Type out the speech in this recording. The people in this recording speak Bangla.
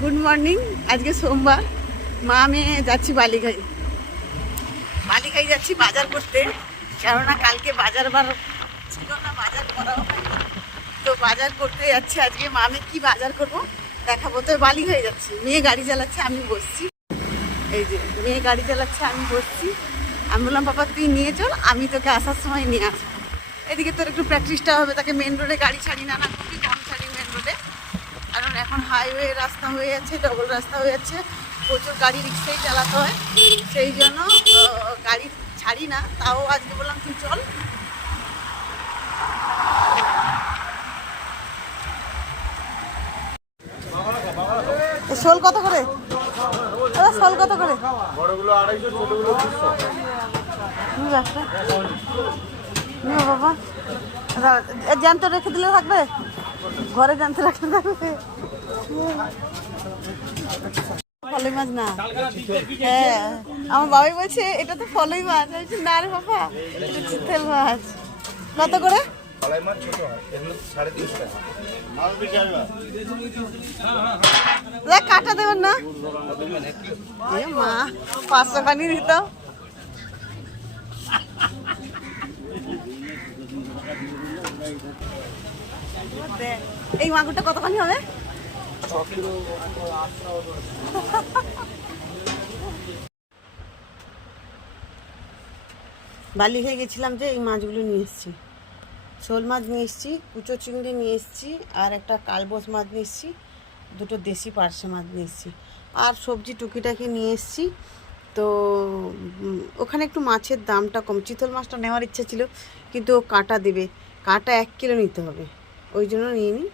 Good morning. আজকে সোমবার, মা আমি যাচ্ছি বালিঘাই। বালিঘাই যাচ্ছি বাজার করতে, কেননা কালকে বাজার বার ছিল না, বাজার করাও হয়নি। তো বাজার করতে যাচ্ছি আজকে। মা আমি কী বাজার করবো দেখাবো। তো বালিঘাই যাচ্ছি, মেয়ে গাড়ি চালাচ্ছে, আমি বসছি। এই যে মেয়ে গাড়ি চালাচ্ছে, আমি বসছি। আমি বললাম বাবা তুই নিয়ে চল, আমি তোকে আসার সময় নিয়ে আসবো। এদিকে তোর একটু প্র্যাকটিসটা হবে। তাকে মেন রোডে গাড়ি ছাড়ি না, খুবই কম ছাড়ি মেন রোডে, কারণ এখন হাইওয়ে রাস্তা হয়ে যাচ্ছে, ডবল রাস্তা হয়ে যাচ্ছে, প্রচুর গাড়ি রিক্সাই চালাতে হয়। সেই জন্য গাড়ি ছাড়ি না। তাও আজকে বললাম তুই চল। শোল কত করে? শোল কত করে? বড়গুলো 250, ছোটগুলো 300। বাবা জ্যান্ত রেখে দিলে থাকবে, ঘরে জ্যান্ত রাখলে থাকবে। ফলই মাছ না? হ্যাঁ, আমার বাবাই বলছে এটা তো ফলই মাছ। আমি বলছি না রে বাবা, এটা চিতল মাছ। কত করে? ফলাই মাছ ছোট হয়, এগুলো 350 টাকা। মাছ বিক্রি হবে দেখ কাটা দেবেন না? এ মা 500 টাকা নিয়ে দিত। এই মাগুরটা কতখানি হবে? বালি হয়ে গেছিলাম যে এই মাছগুলো নিয়ে এসেছি। শোল মাছ নিয়ে এসেছি, কুচো চিংড়ি নিয়ে এসেছি, আর একটা কালবোস মাছ নিয়ে এসেছি, দুটো দেশি পার্শে মাছ নিয়ে এসেছি, আর সবজি টুকিটাকি নিয়ে এসেছি। তো ওখানে একটু মাছের দামটা কম। চিতল মাছটা নেওয়ার ইচ্ছা ছিল, কিন্তু ও কাটা দেবে, কাটা 1 কিলো নিতে হবে, ওই জন্য নিয়ে নিই।